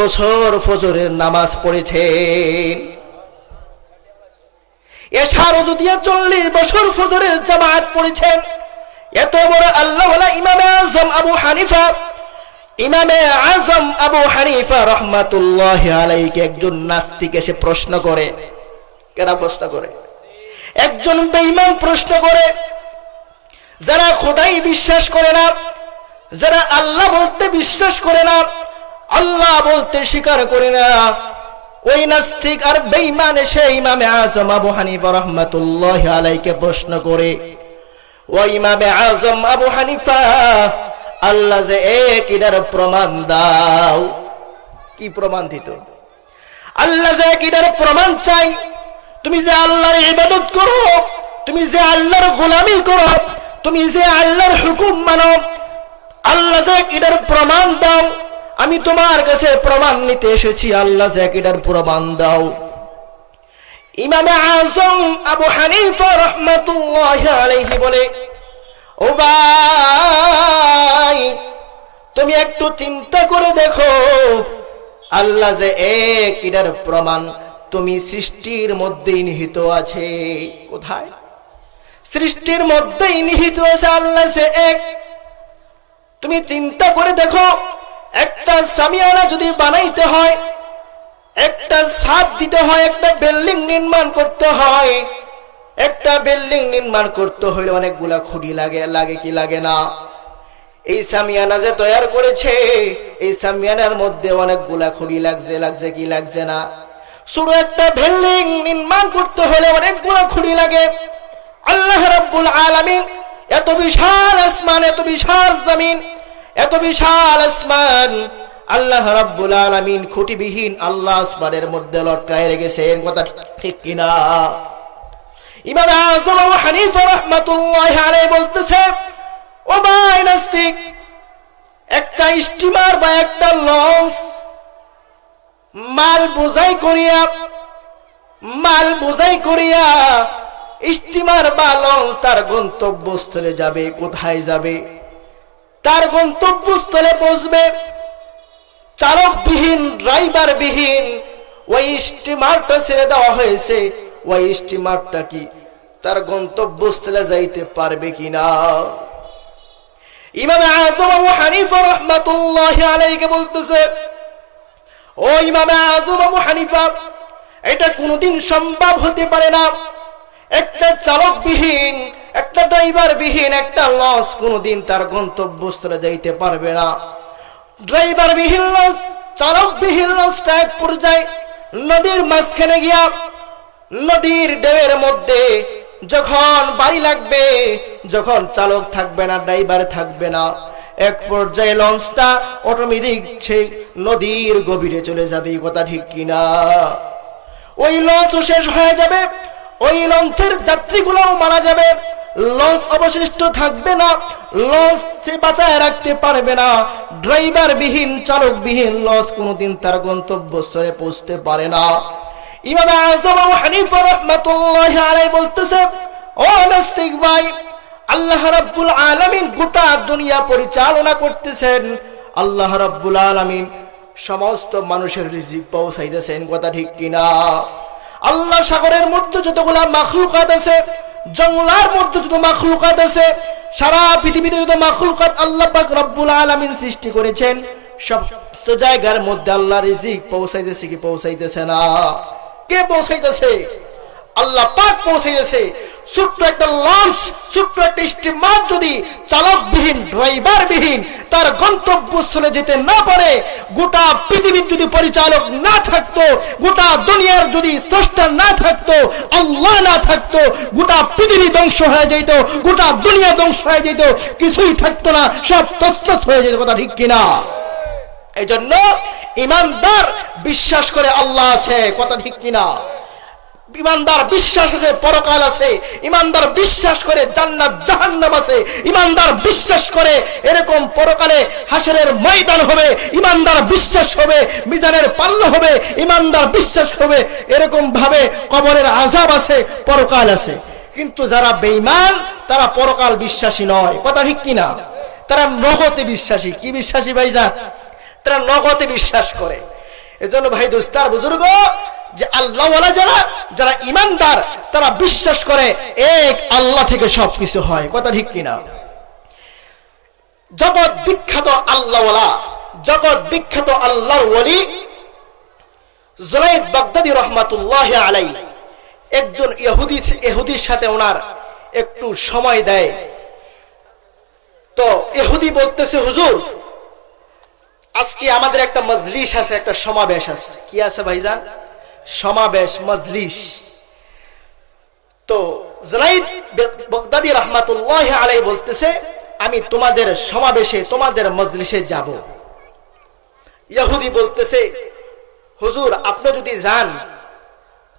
বছর ফজরের নামাজ পড়েছেন, এশারও যদি 40 বছর ফজরের জামাত পড়েছেন। এত বড় আল্লাহওয়ালা ইমামে আজম আবু হানিফা রহমাতুল্লাহি আলাইহি একজন নাস্তিক এসে প্রশ্ন করে। কেন প্রশ্ন করে? একজন বেঈমান প্রশ্ন করে, যারা খোদাই বিশ্বাস করে না, যারা আল্লাহ বলতে বিশ্বাস করে না, আল্লাহ বলতে স্বীকার করে না, ওই নাস্তিক আর বেঈমান এসে ইমামে আজম আবু হানিফা রহমাতুল্লাহি আলাইহি প্রশ্ন করে, ও ইমামে আজম আবু হানিফা, আল্লাহ যে এক, এটার প্রমাণ দাও। কি প্রমাণ দিত? আল্লাহ যে এক, এটার প্রমাণ চাই। তুমি যে আল্লাহর ইবাদত করো, তুমি যে আল্লাহর গোলামি করো, তুমি যে আল্লাহর হুকুম মানো, আল্লাহ যে এক, এটার প্রমাণ দাও। আমি তোমার কাছে প্রমাণ নিতে এসেছি, আল্লাহ যে এক, এটার প্রমাণ দাও। ইমামে আজম আবু হানিফা রহমাতুল্লাহি আলাইহি বলে, ও ভাই, তুমি একটু চিন্তা করে দেখো, আল্লাহ যে এক, এটার প্রমাণ তুমি সৃষ্টির মধ্যেই নিহিত আছে। কোথায়? সৃষ্টির মধ্যেই নিহিত আছে আল্লাহ যে এক। তুমি চিন্তা করে দেখো, একটা সামিয়ানা যদি বানাইতে হয়, একটা ছাদ দিতে হয়, একটা বিল্ডিং নির্মাণ করতে হয়, একটা বিল্ডিং নির্মাণ করতে হলে অনেকগুলা খুঁটি লাগে কি লাগে না? এই সামিয়ানা যে তৈরি করেছে, এই সামিয়ানার মধ্যে অনেকগুলা খুঁটি লাগছে কি লাগছে না? শুধু একটা বিল্ডিং নির্মাণ করতে হলে অনেকগুলা খুঁটি লাগে। আল্লাহ রাব্বুল আলামিন এত বিশাল আসমান, এত বিশাল জমিন, এত বিশাল আসমান, আল্লাহ রাব্বুল আলামিন খুঁটিবিহীন আল্লাহ আসমানের মধ্যে লটকায় রেখেছেন। কথা ঠিক কিনা? ইমাম আযম আবু হানিফা রাহমাতুল্লাহি আলাইহি বলতেছে, ও ভাই নাস্তিক, একটা স্টিমার বা একটা লঞ্চ মাল বোঝাই করিয়া স্টিমার বা লঞ্চ তার গন্তব্যস্থলে যাবে। কোথায় যাবে? তার গন্তব্যস্থলে পৌঁছবে। চালকবিহীন, ড্রাইভারবিহীন ওই স্টিমারটা ছেড়ে দেওয়া হয়েছে। ওই স্টিমারটা কি তার গন্তব্যস্থলে যাইতে পারবে কিনা? ইমাম আযম আবু হানিফা রাহমাতুল্লাহি আলাইহি বলতেছে, ও ইমাম আযম আবু হানিফা, এটা কোনোদিন সম্ভব হতে পারে না। একটা চালকবিহীন, একটা ড্রাইভারবিহীন একটা লঞ্চ কোনোদিন তার গন্তব্যস্থলে যাইতে পারবে না। ড্রাইভারবিহীন লঞ্চ, চালকবিহীন লঞ্চটা এক পর্যায়ে নদীর মাঝখানে গিয়া, নদীর ঢেউয়ের মধ্যে যখন বাড়ি লাগবে, যখন চালক থাকবে না, ড্রাইভার থাকবে না, এক পর্যায়ে লঞ্চটা অটোমেটিক নদীর গভীরে চলে যাবে। কথা ঠিক কিনা? ওই লঞ্চ শেষ হয়ে যাবে, ওই লঞ্চের যাত্রীগুলোও মারা যাবে, লঞ্চ অবশিষ্ট থাকবে না, লঞ্চ সে বাঁচায় রাখতে পারবে না। ড্রাইভারবিহীন, চালকবিহীন লঞ্চ কোনোদিন তার গন্তব্যস্থলে পৌঁছতে পারে না। ইমাম আযম আবু হানিফা রাহমাতুল্লাহি আলাইহি বলতেছে, ও নাস্তিক ভাই, আল্লাহ রাব্বুল আলামিন গোটা দুনিয়া পরিচালনা করতেছেন। আল্লাহ রাব্বুল আলামিন সমস্ত মানুষের রিজিক পৌঁছাইতেছেন। কথা ঠিক কিনা? আল্লাহ সাগরের মধ্যে যতগুলা মাখলুকাত আছে, জঙ্গলার মধ্যে যত মাখলুকাত আছে, সারা পৃথিবীতে যত মাখলুকাত আল্লাহ পাক রব্বুল আলামিন সৃষ্টি করেছেন, সমস্ত জায়গার মধ্যে আল্লাহ রিজিক পৌঁছাইতেছে কি পৌঁছাইতেছে না? কে পৌঁছাইতেছে? আল্লাহ পাক পৌঁছাইতেছে। ছোট্ট একটা লঞ্চ, ছোট্ট একটা স্টিমার যদি চালকবিহীন, ড্রাইভারবিহীন তার গন্তব্যস্থলে যেতে না পারে, গোটা পৃথিবীর যদি পরিচালক না থাকতো, গোটা দুনিয়ার যদি স্রষ্টা না থাকতো, আল্লাহ না থাকতো, গোটা পৃথিবী ধ্বংস হয়ে যেত, গোটা দুনিয়া ধ্বংস হয়ে যেত, কিছুই থাকতো না, সব তছনছ হয়ে যেত। কথা ঠিক কিনা? এই জন্য ইমানদার বিশ্বাস করে আল্লাহ আছে। কথা ঠিক কিনা? ইমানদার বিশ্বাস আছে পরকাল আছে, ইমানদার বিশ্বাস করে জান্নাত জাহান্নাম আছে, ইমানদার বিশ্বাস করে এরকম পরকালে হাসরের ময়দান হবে, ইমানদার বিশ্বাস হবে মিজানের পাল্লা হবে, ইমানদার বিশ্বাস হবে এরকম ভাবে কবরের আযাব আছে, পরকাল আছে। কিন্তু যারা বেঈমান তারা পরকাল বিশ্বাসী নয়। কথা ঠিক কিনা? তারা নগদে বিশ্বাসী। কি বিশ্বাসী ভাইজান? তারা নগদে বিশ্বাস করে। এজন্য ভাই দোস্তার বুজুর্গ, যে আল্লাহওয়ালা যারা যারা ইমানদার, তারা বিশ্বাস করে এক আল্লাহ থেকে সবকিছু হয়। কথা ঠিক কিনা? জগৎ বিখ্যাত আল্লাহওয়ালা, জগৎ বিখ্যাত আল্লাহর ওলি জুনাইদ বাগদাদী রহমাতুল্লাহি আলাইহি একজন ইহুদির সাথে ওনার একটু সময় দেয়। তো ইহুদি বলতেছে, হুজুর আজকে আমাদের একটা মজলিস আছে, একটা সমাবেশ আছে। কি আছে ভাইজান? সমাবেশ, মজলিস। তো জুনাইদ বাগদাদী রহমাতুল্লাহি আলাইহি বলতেছে, আমি তোমাদের সমাবেশে, তোমাদের মজলিসে যাব। ইহুদি বলতেছে, হুজুর আপনি যদি যান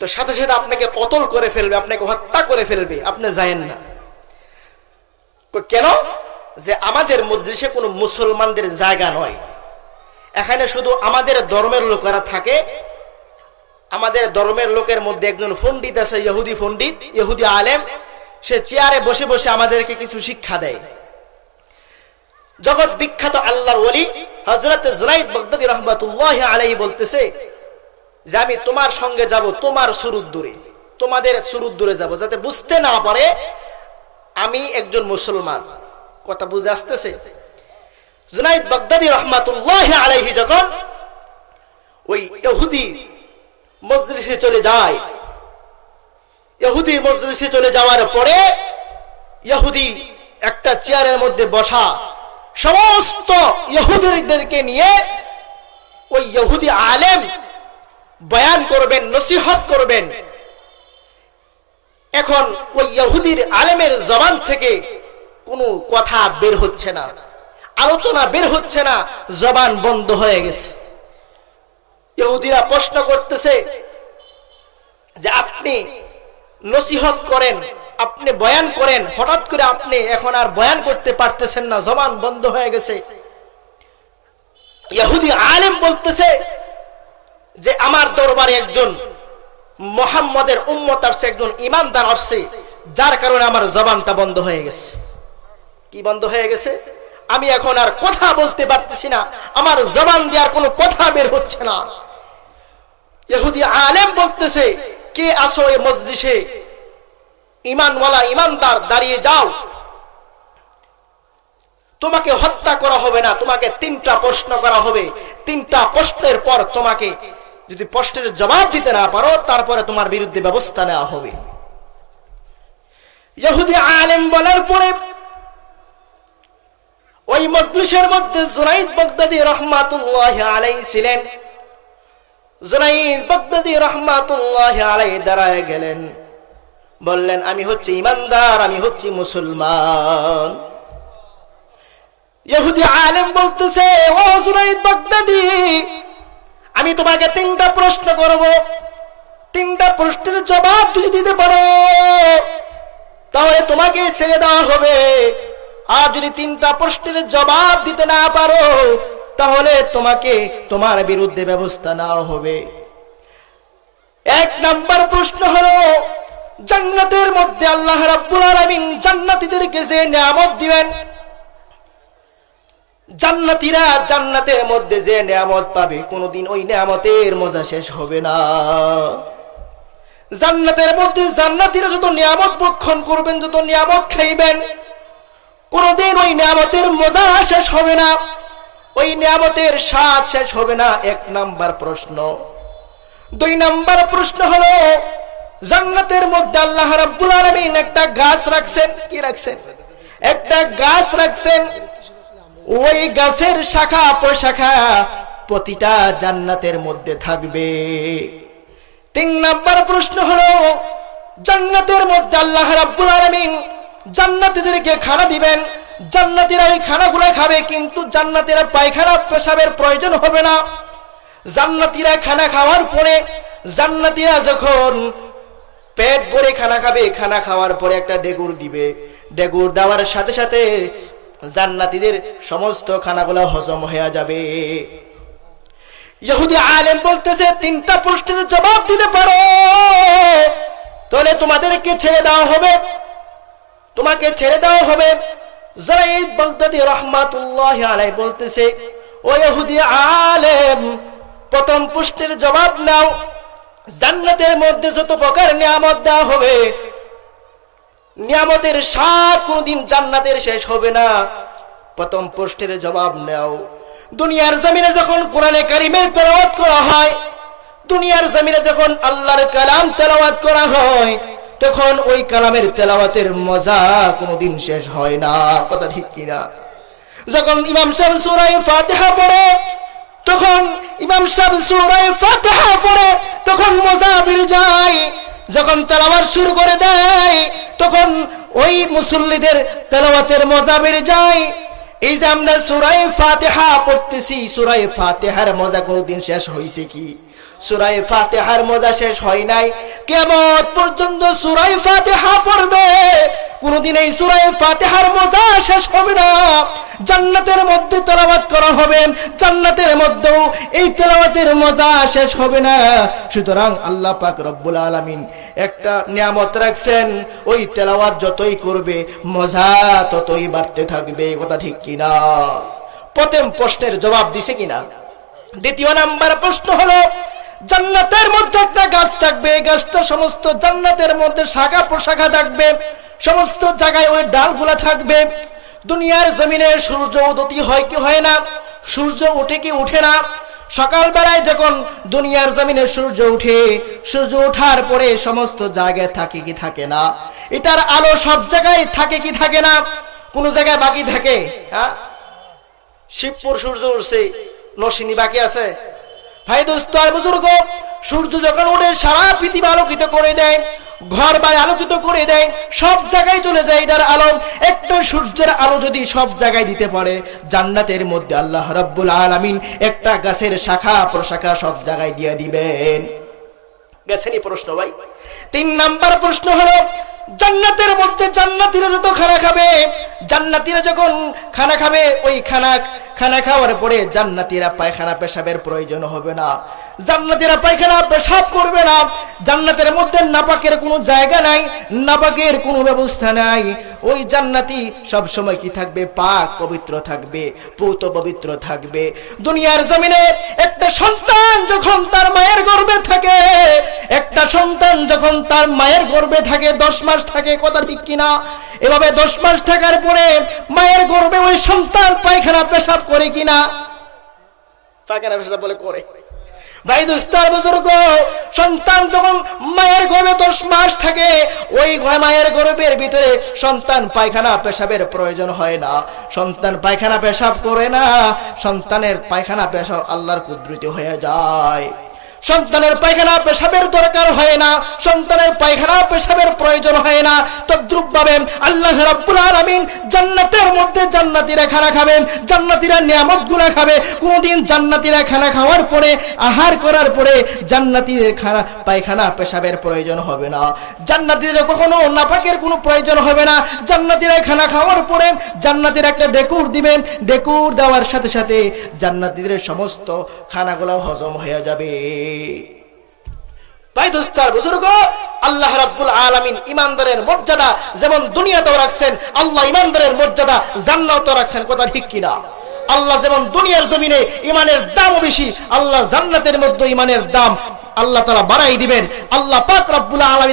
তো সাথে সাথে আপনাকে কতল করে ফেলবে, আপনাকে হত্যা করে ফেলবে, আপনি যায়েন না। কেন? যে আমাদের মজলিসে কোনো মুসলমানদের জায়গা নয়, এখানে শুধু আমাদের ধর্মের লোকেরা থাকে। আমাদের ধর্মের লোকের মধ্যে একজন পণ্ডিত আছে, ইহুদি পণ্ডিত, ইহুদি আলেম, সে চেয়ারে বসে বসে আমাদেরকে কিছু শিক্ষা দেয়। জগৎ বিখ্যাত আল্লাহর ওলি হযরত জুনাইদ বাগদাদী রাহমাতুল্লাহি আলাইহি বলতেছে যে আমি তোমার সঙ্গে যাব, তোমার সুরুদ দূরে, তোমাদের সুরুদ দূরে যাব, যাতে বুঝতে না পারে আমি একজন মুসলমান। কথা বুঝে আসতেছে? জুনাইদ বাগদাদী রাহমাতুল্লাহি আলাইহি যখন ওই ইহুদি মজলিসে চলে যায়, ইহুদি মজলিসে চলে যাওয়ার পরে ইহুদি একটা চেয়ারের মধ্যে বসা, সমস্ত ইহুদিদেরকে নিয়ে ওই ইহুদি আলেম বয়ান করবেন, নসিহত করবেন। এখন ওই ইহুদির আলেমের জবান থেকে কোনো কথা বের হচ্ছে না, আলোচনা বের হচ্ছে না, জবান বন্ধ হয়ে গেছে। ইহুদিরা প্রশ্ন করতেছে যে আপনি নসিহত করেন, আপনি বয়ান করেন, হঠাৎ করে আপনি এখন আর বয়ান করতে পারতেছেন না, জবান বন্ধ হয়ে গেছে। ইহুদি আলেম বলতেছে যে আমার দরবারে একজন মুহাম্মদের উম্মত আসছে, একজন ইমানদার আসছে, যার কারণে আমার জবানটা বন্ধ হয়ে গেছে। কি বন্ধ হয়ে গেছে? আমি এখন আর কথা বলতে পারতেছি না, আমার জবান দিয়ে আর কোনো কথা বের হচ্ছে না। ইহুদি আলেম বলতেছে, কে আসো এই মজলিসে? ইমানওয়ালা, ইমানদার, দাঁড়িয়ে যাও, তোমাকে হত্যা করা হবে না, তোমাকে 3টা প্রশ্ন করা হবে। 3টা প্রশ্নের পর তোমাকে যদি প্রশ্নের জবাব দিতে না পারো, তারপরে তোমার বিরুদ্ধে ব্যবস্থা নেওয়া হবে। ইহুদি আলেম বলার পরে ওই মজলিসের মধ্যে জুনাইদ বাগদাদী রাহমাতুল্লাহি আলাইহি ছিলেন। জুনাইদ বাগদাদী রাহমাতুল্লাহি আলাইহি দাঁড়ায় গেলেন, বললেন আমি হচ্ছি ইমানদার, আমি হচ্ছি মুসলমান। ইহুদি আলেম বলতেছে, ও জুনাইদ বাগদাদী, আমি তোমাকে 3টা প্রশ্ন করব, 3টা প্রশ্নের জবাব যদি দিতে পারো তাহলে তোমাকে ছেড়ে দেওয়া হবে, আর যদি 3টা প্রশ্নের জবাব দিতে না পারো তাহলে তোমাকে, তোমার বিরুদ্ধে ব্যবস্থা নেওয়া হবে। 1 নাম্বার প্রশ্ন হলো, জান্নাতের মধ্যে আল্লাহ রাব্বুল আলামিন জান্নাতীদেরকে যে নিয়ামত দিবেন, জান্নাতীরা জান্নাতের মধ্যে যে নিয়ামত পাবে, কোনদিন ওই নিয়ামতের মজা শেষ হবে না। জান্নাতের মধ্যে জান্নাতীরা যত নিয়ামত ভক্ষণ করবেন, যত নিয়ামত খাইবেন, কোনদিন ওই নিয়ামতের মজা শেষ হবে না, ওই নিয়ামতের স্বাদ শেষ হবে না। 1 নাম্বার প্রশ্ন। 2 নাম্বার প্রশ্ন হলো, জান্নাতের মধ্যে আল্লাহ রাব্বুল আলামিন একটা গাছ রাখছেন। কি রাখছেন? একটা গাছ রাখছেন। ওই গাছের শাখা প্রশাখা প্রতিটা জান্নাতের মধ্যে থাকবে। 3 নাম্বার প্রশ্ন হলো, জান্নাতের মধ্যে আল্লাহ রাব্বুল আলামিন জান্নাতীদেরকে খানা দিবেন, জান্নাতীরা ওই খানাগুলো খাবে, কিন্তু জান্নাতীরা পায়খানা পেশাবের প্রয়োজন হবে না। জান্নাতীরা খানা খাওয়ার পরে, জান্নাতীরা যখন পেট ভরে খানা খাবে, খানা খাওয়ার পরে একটা ডেগুর দিবে, ডেগুর দেওয়ার সাথে সাথে জান্নাতীদের সমস্ত খানাগুলো হজম হয়ে যাবে। ইহুদি আলেম বলতেছে, 3টা প্রশ্নের জবাব দিতে পারো তাহলে তোমাদেরকে ছেড়ে দেওয়া হবে, তোমাকে ছেড়ে দেওয়া হবে। জুনাইদ বাগদাদী রাহমাতুল্লাহি আলাইহি বলতেছে, ও ইহুদি আলেম, প্রথম প্রশ্নের জবাব নাও, জান্নাতের মধ্যে যত প্রকার নিয়ামত দেওয়া হবে, নিয়ামতের স্বাদ কোনদিন জান্নাতের শেষ হবে না। প্রথম প্রশ্নের জবাব নাও, দুনিয়ার জমিনে যখন কোরআনে কারীমের তেলাওয়াত করা হয়, দুনিয়ার জমিনে যখন আল্লাহর কালাম তেলাওয়াত করা হয়, তখন ওই কালামের তেলাওয়াতের মজা কোনদিন শেষ হয় না। কথা ঠিক কিনা? যখন ইমাম সাহেব সূরা ফাতিহা পড়ে, তখন ইমাম সাহেব সূরা ফাতিহা পড়ে তখন মজা বেড়ে যায়। যখন তেলাওয়াত শুরু করে দেয়, তখন ওই মুসল্লিদের তেলাওয়াতের মজা বেড়ে যায়। এই যে আমরা সূরা ফাতিহা পড়তেছি, সূরা ফাতিহার মজা কোনদিন শেষ হইছে কি? সূরা ফাতিহার মজা শেষ হয় নাই। কিয়ামত পর্যন্ত সূরা ফাতিহা পড়বে, কোনদিন এই সূরা ফাতিহার মজা শেষ হবে না। জান্নাতের মধ্যে তেলাওয়াত করা হবে, জান্নাতের মধ্যেও এই তেলাওয়াতের মজা শেষ হবে না। সুতরাং আল্লাহ পাক রব্বুল আলামিন একটা নিয়ামত রাখছেন, ওই তেলাওয়াত যতই করবে মজা ততই বাড়তে থাকবে। কথা ঠিক কিনা? প্রথম প্রশ্নের জবাব দিছে কিনা? দ্বিতীয় নাম্বার প্রশ্ন হলো, জান্নাতের মধ্যে একটা গাছ থাকবে, গাছটা সমস্ত জান্নাতের মধ্যে শাখা প্রশাখা থাকবে, সমস্ত জায়গায় ওই ডালগুলা থাকবে। দুনিয়ার জমিনে সূর্য উদয় হয় কি হয় না? সূর্য ওঠে কি ওঠে না? সকাল বেলায় যখন দুনিয়ার জমিনে সূর্য উঠে, সূর্য ওঠার পরে সমস্ত জায়গায় থাকে কি থাকে না? এটার আলো সব জায়গায় থাকে কি থাকে না? কোন জায়গায় বাকি থাকে? হ্যাঁ, শিবপুর সূর্য উঠছে, নরসিংদী বাকি আছে? ভাই দোস্ত আর বুজুর্গ, সূর্য যখন উঠে সারা পৃথিবী আলোকিত করে দেয়, ঘর বাড়ি আলোকিত করে দেয়, সব জায়গায় চলে যায় এটার আলো। একটা সূর্যের আলো যদি সব জায়গায় দিতে পারে, জান্নাতের মধ্যে আল্লাহ রাব্বুল আলামিন একটা গাছের শাখা প্রশাখা সব জায়গায় দিয়ে দিবেন। গেছেনি প্রশ্ন ভাই? তিন নাম্বার প্রশ্ন হলো, জান্নাতের মধ্যে জান্নাতীরা যত খানা খাবে, জান্নাতীরা যখন খানা খাবে, ওই খানা খাওয়ার পরে জান্নাতীরা পায়খানা পেশাবের প্রয়োজন হবে না, জান্নাতীরা পায়খানা পেশাব করবে না। জান্নাতের মধ্যে নাপাকের কোনো জায়গা নাই, নাপাকের কোনো ব্যবস্থা নাই। ওই জান্নাতি সব সময় কি থাকবে? পাক পবিত্র থাকবে, পূত পবিত্র থাকবে। দুনিয়ার জমিনে একটা সন্তান যখন তার মায়ের গর্ভে থাকে, একটা সন্তান যখন তার মায়ের গর্ভে থাকে 10 মাস থাকে। কথা ঠিক কিনা? এভাবে 10 মাস থাকার পরে মায়ের গর্ভে ওই সন্তান পায়খানা পেশাব করে কিনা? পায়খানা পেশাব বলে করে। ভাই দোস্তার বুজুর্গ, সন্তান যখন মায়ের গর্ভে 10 মাস থাকে, ওই মায়ের গর্ভের ভিতরে সন্তান পায়খানা পেশাবের প্রয়োজন হয় না, সন্তান পায়খানা পেশাব করে না। সন্তানের পায়খানা পেশাব আল্লাহর কুদরতে হয়ে যায়। সন্তানের পায়খানা পেশাবের দরকার হয় না, সন্তানের পায়খানা পেশাবের প্রয়োজন হয় না। তদ্রূপ ভাবে আল্লাহ রাব্বুল আলামিন জান্নাতের মধ্যে জান্নাতীরা খানা খাবেন, জান্নাতীরা নিয়ামতগুলো খাবে। কোনদিন জান্নাতীরা খানা খাওয়ার পরে, আহার করার পরে জান্নাতীদের পায়খানা পেশাবের প্রয়োজন হবে না, জান্নাতীদের কখনো নাপাকের কোনো প্রয়োজন হবে না। জান্নাতীরা খানা খাওয়ার পরে জান্নাতীরা একটা ডেকুর দিবেন, ডেকুর দেওয়ার সাথে সাথে জান্নাতীদের সমস্ত খানাগুলো হজম হয়ে যাবে। ভাই দোস্তার বুজুর্গ, আল্লাহ রাব্বুল আলামিন ইমানদারের মর্যাদা যেমন দুনিয়াতেও রাখছেন, আল্লাহ ইমানদারের মর্যাদা জান্নাতেও রাখছেন। কথা ঠিক কিনা? আল্লাহ যেমন দুনিয়ার জমিনে ইমানের দাম বেশি, আল্লাহ জান্নাতের মধ্যে ইমানের দাম আল্লাহ তাআলা বাড়াই দিবেন। আল্লাহ পাক রব্বুল আলামিন